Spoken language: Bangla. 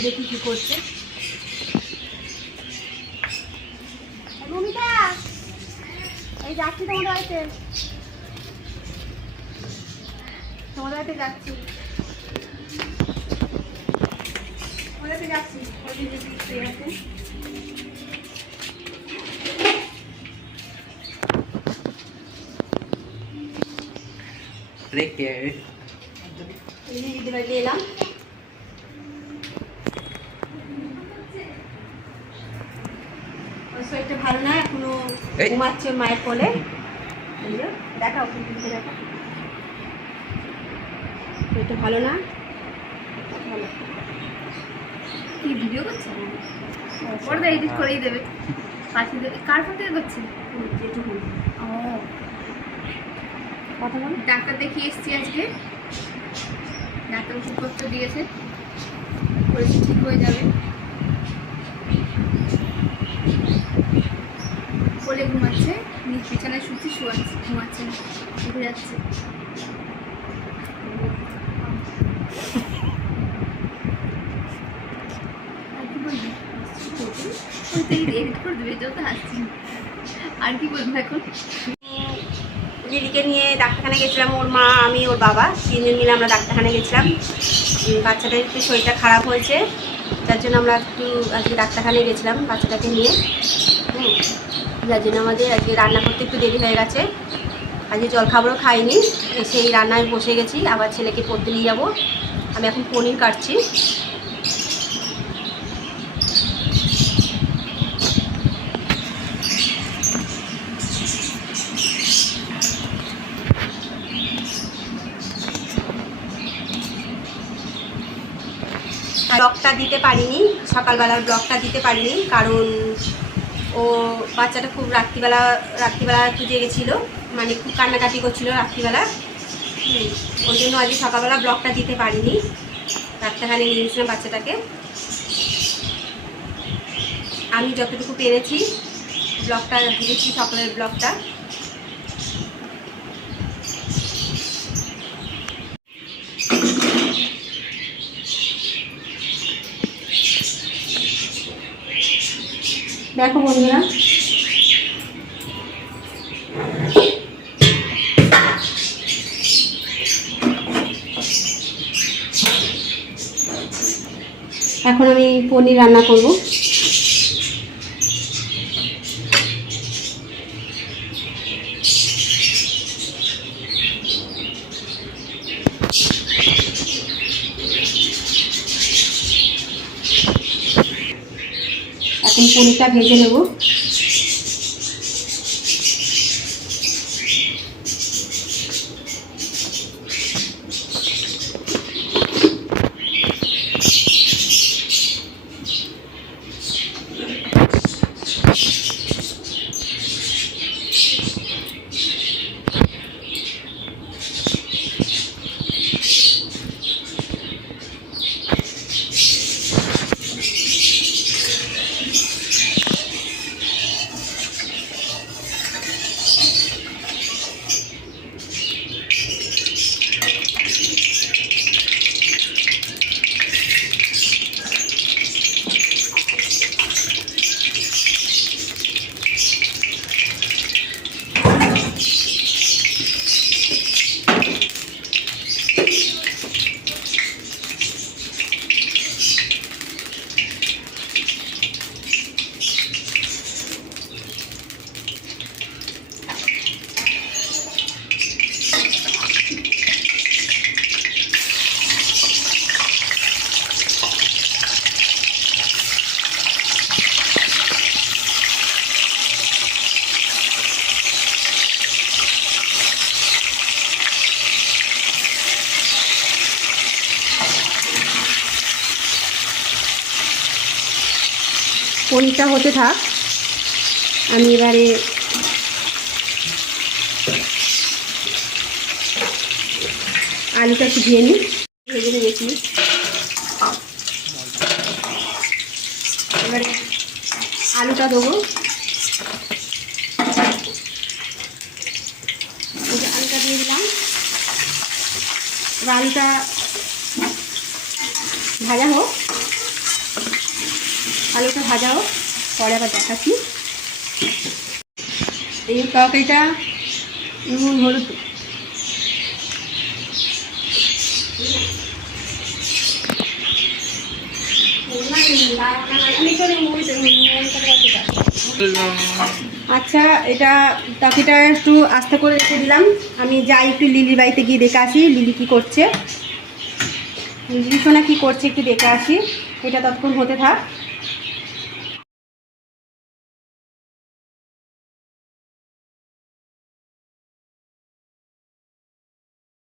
দেখি কি করছে। মমিতা, এই যাচ্ছি তোমাদের বাড়িতে, তোমাদের বাড়িতে যাচ্ছি, তোমাদের বাড়িতে যাচ্ছি। ওই দিন যদি ঠিক আছে দিদির বাড়িতে এলাম। শরীরটা ভালো না, এখনো ঘুমাচ্ছে মায়ের কোলে। দেখাও দেখা, শরীরটা ভালো না। ভালো কি ভিডিও করছে? পর্দা এডিট করেই দেবে, পাঠিয়ে দেবে। কার ফোন থেকে করছে? যেটুকু ও কথা বল। ডাক্তার দেখিয়ে এসেছি আজকে, ডাক্তার ওষুধপত্র দিয়েছে, বলেছে ঠিক হয়ে যাবে। কোলে ঘুমাচ্ছে, নিজ বিছানায় শুচ্ছে, শোয়াচ্ছে, ঘুমাচ্ছে না, উঠে যাচ্ছে। আর কি বলবি? এডিট করে দেবে, যত হাসছি। আর কি বলবো এখন? দিদিকে নিয়ে ডাক্তারখানায় গেছিলাম, ওর মা, আমি, ওর বাবা, তিনজন মিলে আমরা ডাক্তারখানায় গেছিলাম। বাচ্চাটার একটু শরীরটা খারাপ হয়েছে, যার জন্য আমরা একটু আজকে ডাক্তারখানায় গেছিলাম বাচ্চাটাকে নিয়ে। যার জন্য আমাদের আজকে রান্না করতে একটু দেরি হয়ে গেছে। আজকে জলখাবারও খাইনি, সেই রান্নায় বসে গেছি। আবার ছেলেকে পড়তে নিয়ে যাবো। আমি এখন পনির কাটছি। ব্লগটা দিতে পারিনি, সকালবেলার ব্লগটা দিতে পারিনি, কারণ ও বাচ্চাটা খুব রাত্রিবেলা একটু জেগেছিলো, মানে খুব কান্নাকাটি করছিল রাত্রিবেলা। ওই জন্য আজকে সকালবেলা ব্লগটা দিতে পারিনি। ডাক্তারখানায় নিয়ে গেছিলাম বাচ্চাটাকে। আমি যতটুকু পেরেছি ব্লগটা দিয়েছি, সকালের ব্লগটা। দেখো বন্ধুরা, এখন আমি পনির রান্না করব। এখন পনিরটা ভেজে নেব। পনিরটা হতে থাক, আমি এবারে আলুটা সিঝিয়ে নিই। ভেজে নিয়েছি, এবারে আলুটা দেবো। আলুটা দিয়ে দিলাম। এবার আলুটা ভাজা হোক, আলুটা ভাজা হোক, পরে আবার দেখাচ্ছি। এই তরকারিটা নুন হলুদ আচ্ছা, এটা তরকারিটা একটু আস্তে করে রেখে দিলাম। আমি যাই একটু লিলির বাড়িতে গিয়ে দেখে আসি লিলি কী করছে, লিলি সোনা কী করছে একটু দেখে আসি। এটা ততক্ষণ হতে থাক।